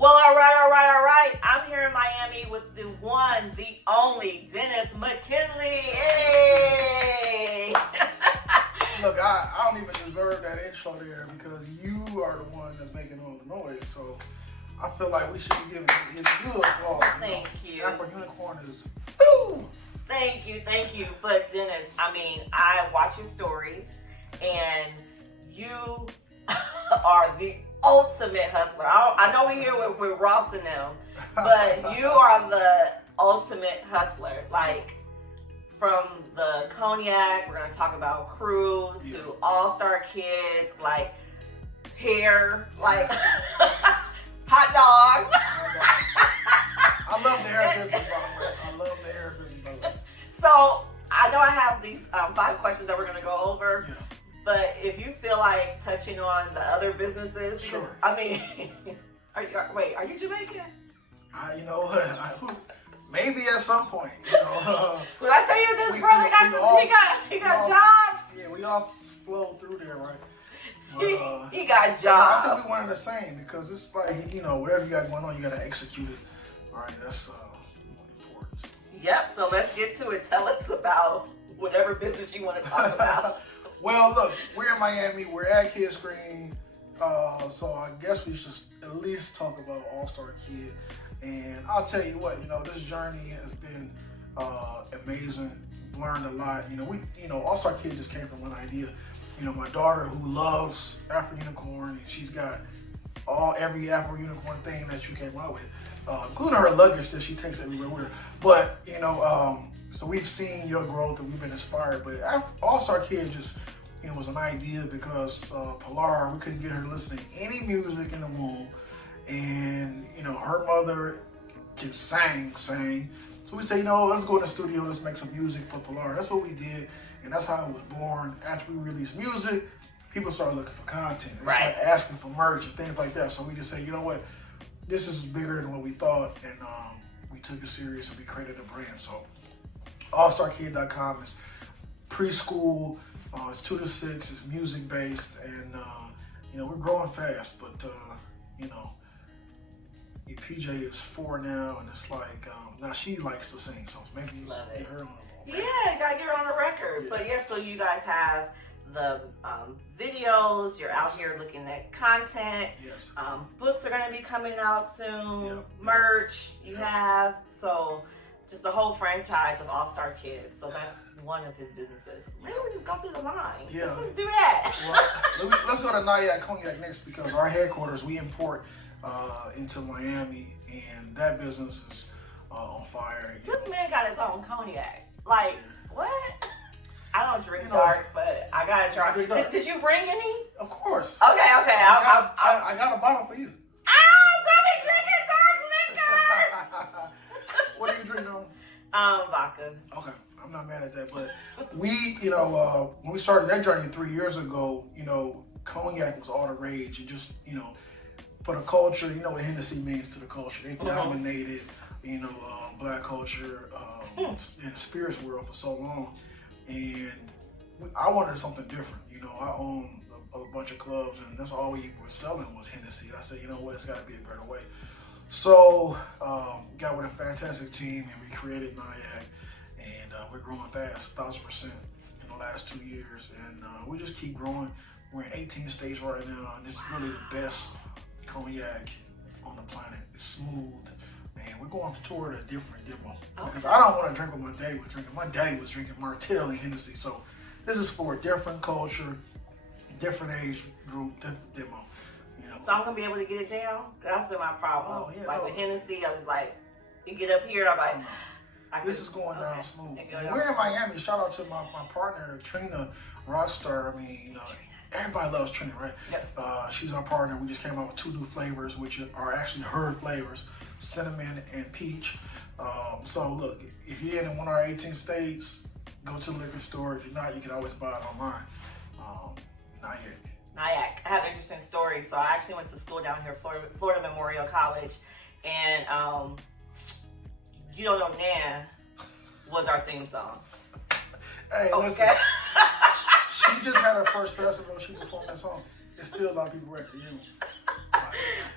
Well, all right. I'm here in Miami with the one, the only Dennis McKinley. Hey! Look, I don't even deserve that intro there because you are the one that's making all the noise. So I feel like we should be giving it good applause. Thank you. Afro Unicorn is boom. Thank you. But Dennis, I mean, I watch your stories, and you are the ultimate hustler. I know we're here with Ross and them, but you are the ultimate hustler. Like, from the cognac, we're gonna talk about Cru, to Allstar Kids, like hair, like hot dogs. I love the hair business, by the way. I love the hair business, by the way. So I know I have these 5 questions that we're gonna go over. Yeah. But if you feel like touching on the other businesses, because, sure. I mean, are you Jamaican? Maybe at some point, Well, I tell you, this brother he got jobs. Yeah, we all flow through there, right? But, he got jobs. I think we one and the same because it's like, whatever you got going on, you got to execute it. All right, that's important. Yep, so let's get to it. Tell us about whatever business you want to talk about. Well, look, we're in Miami. We're at Kidscreen. So I guess we should at least talk about Allstar Kid. And I'll tell you what, this journey has been amazing. Learned a lot. Allstar Kid just came from one idea. My daughter who loves Afro Unicorn, and she's got every Afro Unicorn thing that you came out with, including her luggage that she takes everywhere with her. But, so we've seen your growth and we've been inspired. But Allstar Kid just, was an idea because Pilar, we couldn't get her to listen to any music in the womb. And, her mother can sing. So we say, let's go in the studio, let's make some music for Pilar. That's what we did. And that's how it was born. After we released music, people started looking for content. They started asking for merch and things like that. So we just say, you know what? This is bigger than what we thought. And we took it serious and we created a brand. So allstarkid.com is preschool. It's 2 to 6. It's music based. And, we're growing fast. But, PJ is 4 now, and it's like now she likes to sing, so it's making you get her on the record. Yeah, gotta get her on the record. Yeah. But so you guys have the videos. You're out here looking at content. Yes. Books are gonna be coming out soon. Yep. Merch you have. So just the whole franchise of Allstar Kids. So that's one of his businesses. Maybe we just go through the line. Yeah. Let's just do that. Well, let's go to Nyak Cognac next because our headquarters we import into Miami, and that business is on fire. This man got his own cognac. Like, what? I don't drink dark, but I gotta try. Did you bring any? Of course. Okay. I got a bottle for you. I'm gonna be drinking dark liquor. What are you drinking on? Vodka. Okay, I'm not mad at that, but we, when we started that journey 3 years ago, cognac was all the rage, and just, for the culture, what Hennessy means to the culture. They dominated, black culture in the spirits world for so long. And I wanted something different. I own a bunch of clubs, and that's all we were selling was Hennessy. And I said, it's got to be a better way. So got with a fantastic team, and we created Nyak, and we're growing fast, 1,000% in the last 2 years. And we just keep growing. We're in 18 states right now, and it's really the best cognac on the planet. It's smooth, man. We're going for tour at a different demo because I don't want to drink what my daddy was drinking. My daddy was drinking Martell and Hennessy, so this is for a different culture, different age group, different demo. So I'm gonna be able to get it down. That's been my problem. With Hennessy, I was like, you get up here, I'm like, this is going down smooth. We're in Miami. Shout out to my partner Trina Rockstar. Everybody loves Trina, right? Yep. She's our partner. We just came out with 2 new flavors, which are actually her flavors, cinnamon and peach. So look, if you're in one of our 18 states, go to the liquor store. If you're not, you can always buy it online. Nyak. I have an interesting story. So I actually went to school down here, Florida Memorial College, and You Don't Know Nan was our theme song. Hey, listen. She just had her first festival. She performed that song. It's still a lot of people record.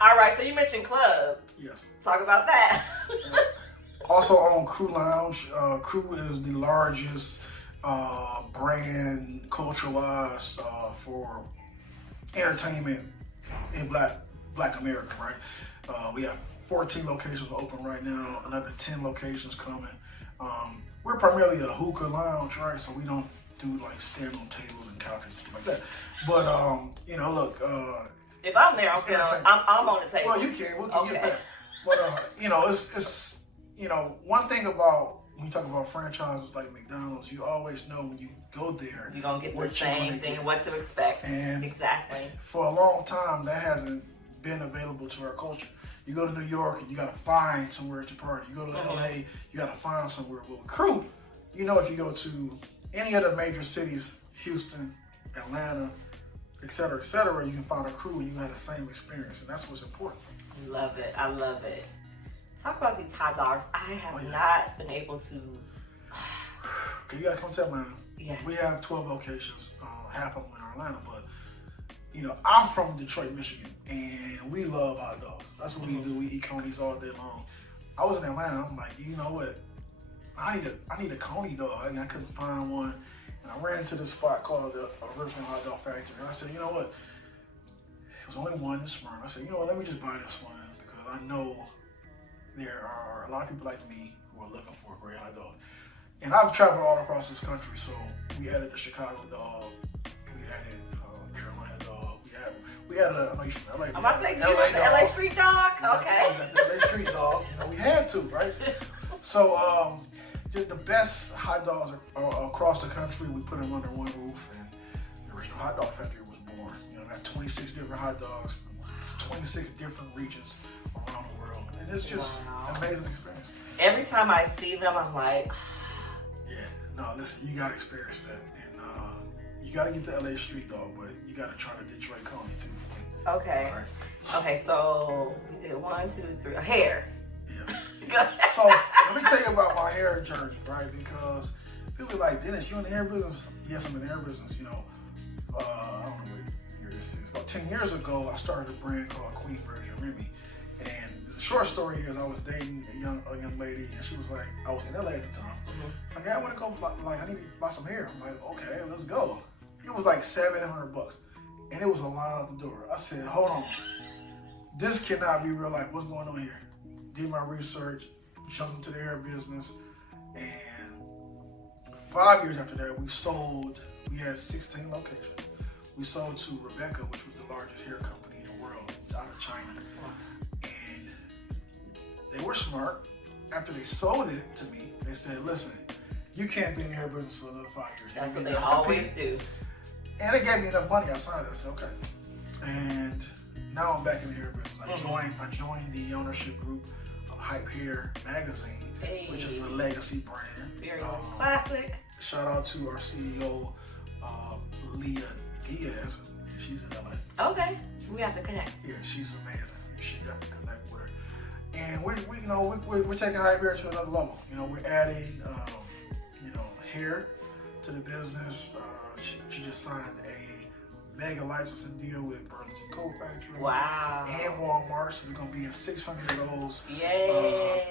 All right, so you mentioned club. Yes. Talk about that. Also on Cru Lounge. Cru is the largest brand culture-wise for entertainment in Black America, right? We have 14 locations open right now, another 10 locations coming. We're primarily a hookah lounge, right? So we don't do like stand-on tables and couches and stuff like that. But you know, look. If I'm there, I'm on the table. Well, you can. We'll get that. But you know, it's you know, one thing about when you talk about franchises like McDonald's, you always know when you go there, you're gonna get the same thing, what to expect. And exactly. For a long time, that hasn't been available to our culture. You go to New York and you gotta find somewhere to party. You go to LA, you gotta find somewhere. But with Cru, you know, if you go to any of the major cities, Houston, Atlanta, et cetera, you can find a Cru and you have the same experience, and that's what's important. I love it. I love it. Talk about these hot dogs. I have not been able to. Okay, you gotta come to Atlanta. Yeah. We have 12 locations, half of them in Atlanta, but you know, I'm from Detroit, Michigan, and we love hot dogs. That's what we do. We eat conies all day long. I was in Atlanta. I'm like, you know what? I need a coney dog. I couldn't find one, and I ran into this spot called the Original Hot Dog Factory. And I said, you know what? It was only one in Smyrna. I said, you know what? Let me just buy this one because I know there are a lot of people like me who are looking for a great hot dog. And I've traveled all across this country, so we added the Chicago dog, we added Carolina dog, we added I know you're from LA. I'm about to say, the LA street dog? Okay. The LA street dog, you know, we had to, right? So, just the best hot dogs are across the country. We put them under one roof, and the Original Hot Dog Factory was born. You know, got 26 different hot dogs, 26 different regions around the world, and it's just an amazing experience. Every time I see them, I'm like, yeah, no, listen, you gotta experience that, and you gotta get the LA street dog, but you gotta try the Detroit coney too. Okay. Right. Okay, so we did 1, 2, 3. Hair. Yeah. So let me tell you about my hair journey, right? Because people are like, Dennis, you in the hair business? Yes, I'm in the hair business. You know, I don't know what year this is. About 10 years ago, I started a brand called Queen Virgin Remy. And the short story is, I was dating a young lady, and she was like, I was in LA at the time. Like, yeah, I want to go. Like, I need to buy some hair. I'm like, okay, let's go. It was like $700, and it was a line out the door. I said, hold on, this cannot be real life. What's going on here? Did my research, jumped into the hair business, and 5 years after that, we had 16 locations. We sold to Rebecca, which was the largest hair company in the world, out of China. And they were smart. After they sold it to me, they said, listen, you can't be in the hair business for another 5 years. That's what they always do. And they gave me enough money, I signed it. I said, okay. And now I'm back in the hair business. I joined the ownership group of Hype Hair Magazine, which is a legacy brand. Very classic. Shout out to our CEO, Leah Diaz. She's in LA. Okay, we have to connect. Yeah, she's amazing. You should definitely connect with her. And we're taking Hype Hair to another level. You know, we're adding hair to the business. She just signed a mega licensing deal with Burlington Coat Factory. Wow. And Walmart. So we're gonna be in 600 of those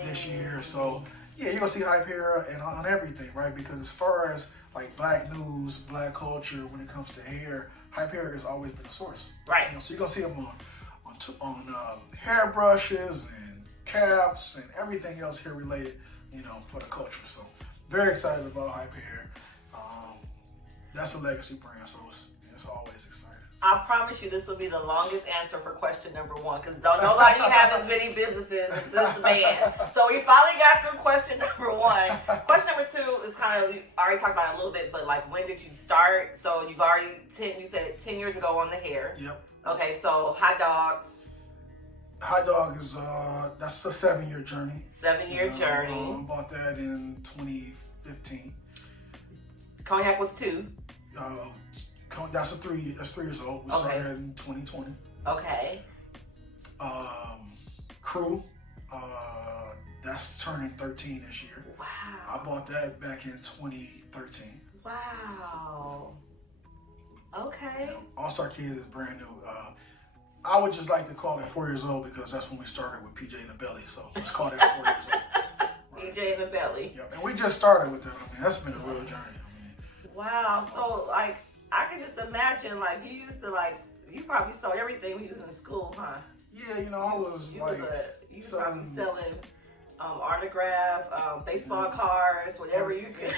this year. So yeah, you're gonna see Hype Hair and on everything, right? Because as far as like black news, black culture, when it comes to hair, Hype Hair has always been a source. Right. You know, so you're gonna see them on hair brushes and caps and everything else hair related, you know, for the culture. So very excited about Hype Hair. That's a legacy brand, so it's always exciting. I promise you this will be the longest answer for question number 1, because don't nobody have as many businesses as this man. So we finally got through question number 1. Question number 2 is kind of, we already talked about it a little bit, but like, when did you start? So you've already, you said 10 years ago on the hair. Yep. Okay, so hot dogs. Hot dog is, that's a 7-year journey. 7-year journey. I bought that in 2015. Cognac was 2. That's 3 years old. We started in 2020. Okay. Cru, that's turning 13 this year. Wow. I bought that back in 2013. Wow. Okay. You know, Allstar Kid is brand new. I would just like to call it 4 years old because that's when we started with PJ in the belly. So let's call it 4 years old. Right. PJ in the belly. Yep. And we just started with that. I mean, that's been a real journey. I mean, wow. So like, I can just imagine like you used to like, you probably sold everything when you was in school, huh? yeah, you know, I was You like, was probably selling autographs, baseball cards, whatever you could.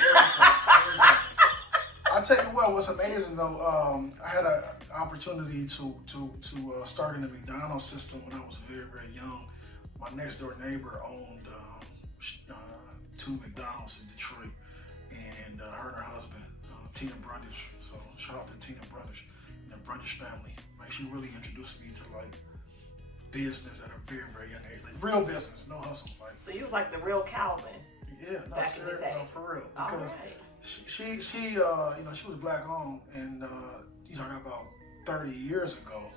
I tell you what's amazing though, I had an opportunity to start in the McDonald's system when I was very, very young. My next door neighbor owned 2 McDonald's in Detroit, and her and her husband, Tina Brundish. So shout out to Tina Brundish and the Brundish family. Like, she really introduced me to like business at a very, very young age, like real business, no hustle. Like, So you was like the real Calvin. yeah, no, back in the day. no, for real, because. All right. She you know, she was black owned, and you're talking about 30 years ago.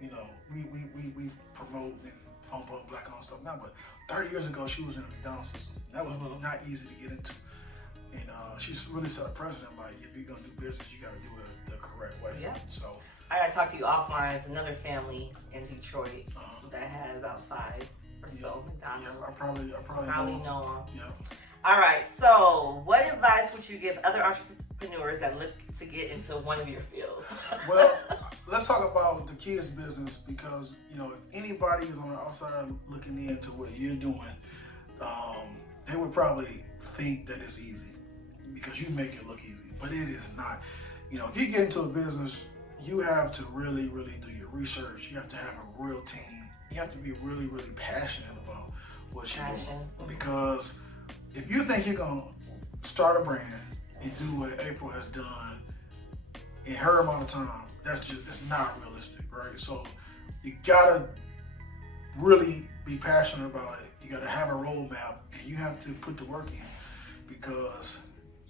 You know, we promote and pump up black owned stuff now, but 30 years ago she was in a McDonald's system. That was not easy to get into, and she's really set a precedent. Like, if you're gonna do business, you gotta do it the correct way. Yeah. So I gotta talk to you offline. It's another family in Detroit that had about 5 or so McDonald's. Yeah, I probably know them. Yeah. All right, so what advice would you give other entrepreneurs that look to get into one of your fields? Well, let's talk about the kids business, because, you know, if anybody is on the outside looking into what you're doing, they would probably think that it's easy because you make it look easy, but it is not. You know, if you get into a business, you have to really, really do your research. You have to have a real team. You have to be really, really passionate about what you're doing, because if you think you're gonna start a brand and do what April has done in her amount of time, it's not realistic, right? So you gotta really be passionate about it. You gotta have a roadmap, and you have to put the work in, because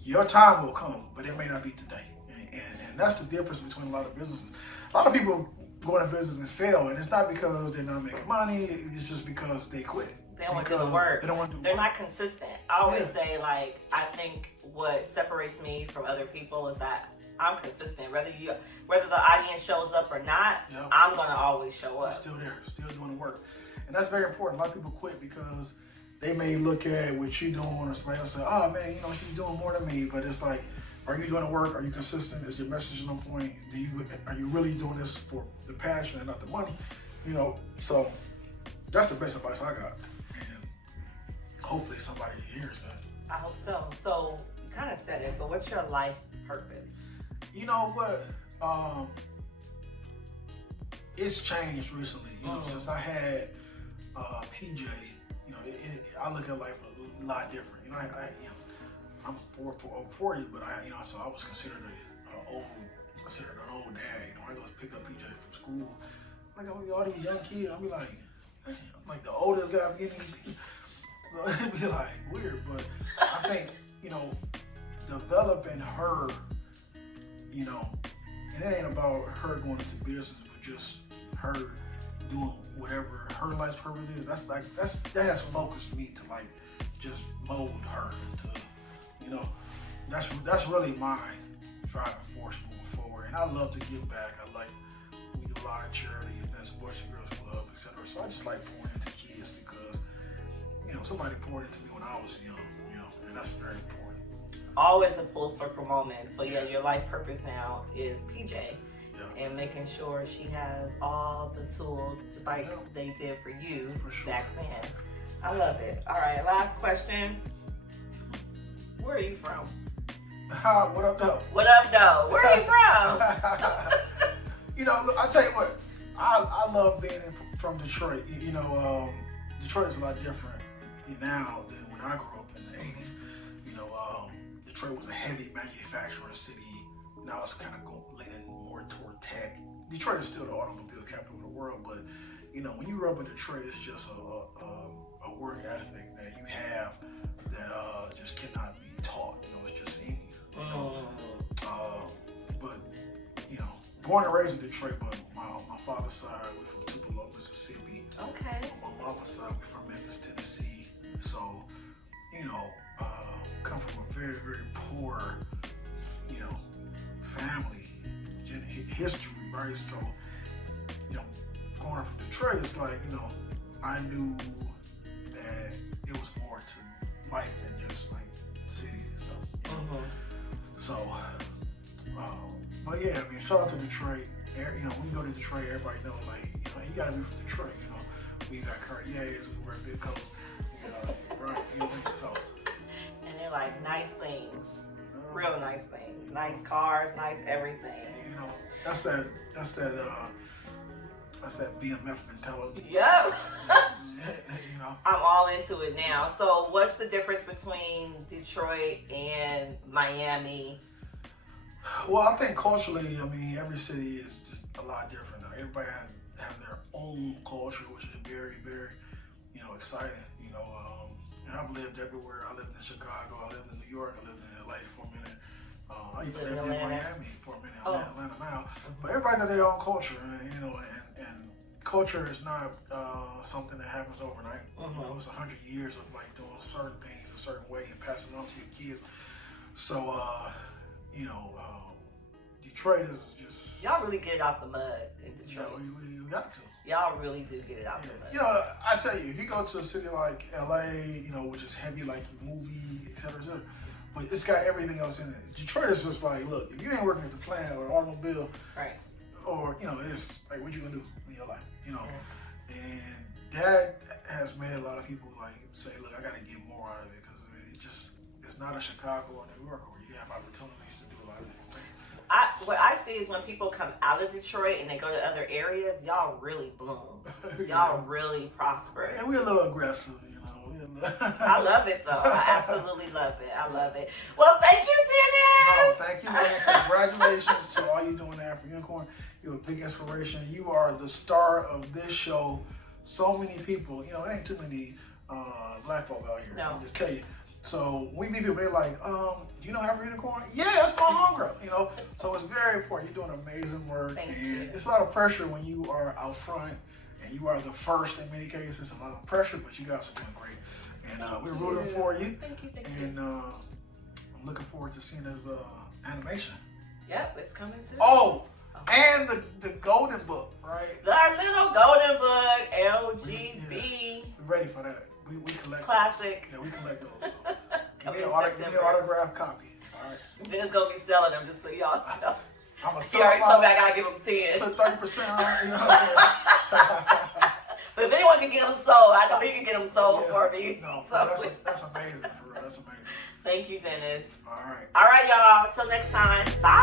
your time will come, but it may not be today. And that's the difference between a lot of businesses. A lot of people go into business and fail, and it's not because they're not making money. It's just because they quit. They don't want to do the work. They don't want to do They're work. not consistent. I always say, like, I think what separates me from other people is that I'm consistent. Whether the audience shows up or not, I'm gonna always show up. Still there, still doing the work, and that's very important. A lot of people quit because they may look at what you're doing, or somebody else say, "Oh man, you know, she's doing more than me." But it's like, are you doing the work? Are you consistent? Is your message on point? Are you really doing this for the passion and not the money? You know, so that's the best advice I got. Hopefully somebody hears that. I hope so. So you kind of said it, but what's your life purpose? You know what? It's changed recently. You know, since I had PJ. You know, I look at life a lot different. You know, I'm 40, but so I was considered an old dad. You know, I go pick up PJ from school. Like, all these young kids, I'll be like, I'm like the oldest guy I'm getting. So it'd be like weird, but I think, you know, developing her, you know, and it ain't about her going into business, but just her doing whatever her life's purpose is. That has focused me to like just mold her into, you know, that's really my driving force moving forward. And I love to give back. We do a lot of charity events, Boys and Girls Club, etc. So I just like pouring into kids because, you know, somebody poured into me when I was young, you know, and that's very important. Always a full circle moment. So yeah, your life purpose now is PJ. And making sure she has all the tools, just like they did for you back then. I love it. All right, last question. Where are you from? What up, though? What up, though? Where are you from? You know, look, I tell you what, I love being from Detroit. You know, Detroit is a lot different now than when I grew up in the 80s. You know, Detroit was a heavy manufacturing city. Now it's kind of leaning more toward tech. Detroit is still the automobile capital of the world, but you know, when you grow up in Detroit, it's just a work ethic that you have that just cannot be taught. You know, it's just in you. You know, but you know, born and raised in Detroit, but my father's side, we're from Tupelo, Mississippi. Okay. On my mother's side, we're from Memphis, Tennessee. So, you know, come from a very, very poor, you know, family history, right? So, you know, going from Detroit, it's like, you know, I knew that it was more to life than just like city and stuff. You know? So, but yeah, I mean, shout out to Detroit. You know, when you go to Detroit, everybody know, like, you know, you gotta be from Detroit. You know, we got Cartiers, we wear big coats. You know, right? You know, so. And they're like nice things, real nice things, nice cars, nice everything. You know, that's that BMF mentality. Yep. You know, I'm all into it now. So, what's the difference between Detroit and Miami? well, I think culturally, I mean, every city is just a lot different. Everybody has their own culture, which is very, very, you know, exciting. You know, and I've lived everywhere. I lived in Chicago. I lived in New York. I lived in LA for a minute. I even lived in Miami for a minute. I'm in Atlanta now. But everybody has their own culture, and, you know, and culture is not something that happens overnight. You know, it's 100 years of like doing certain things a certain way and passing it on to your kids. So, you know, Detroit is just... Y'all really get it out the mud in Detroit. Yeah, we got to. Y'all really do get it out the mud. You know, I tell you, if you go to a city like LA, you know, which is heavy like movie, et cetera, but it's got everything else in it. Detroit is just like, look, if you ain't working at the plant or the automobile, right, or, you know, it's like, what you gonna do in your life, you know? And that has made a lot of people like say, look, I gotta get more out of it, because it's not a Chicago or New York where you have opportunities to do a lot of different things. What I see is when people come out of Detroit and they go to other areas, y'all really bloom. Y'all really prosper. And we're a little aggressive, you know. I love it, though. I absolutely love it. I love it. Well, thank you, Dennis. No, thank you, man. Congratulations to all you doing, Afro Unicorn. You're a big inspiration. You are the star of this show. So many people, you know, ain't too many black folk out here. No. I'll just tell you. So we meet people, they're like, you know Afro Unicorn? Yeah, that's my homegirl, you know? So it's very important. You're doing amazing work. Thank and you. It's a lot of pressure when you are out front and you are the first in many cases. It's a lot of pressure, but you guys are doing great. And we're rooting for you. Thank you. And I'm looking forward to seeing this animation. Yep, it's coming soon. Oh, and the golden book, right? The little golden book, LGB. We're ready for that. We collect Classic. those. Yeah, we collect those. So. Give Coming me in an September. autograph copy. All right. Dennis gonna be selling them, just so y'all know. I'm a He already told me I gotta give him 10. Put 30% on it, you know what I'm saying? But if anyone can get them sold, I know he can get them sold for me. No, So, that's amazing, for real. That's amazing. thank you, Dennis. All right. All right, y'all. Till next time. Bye.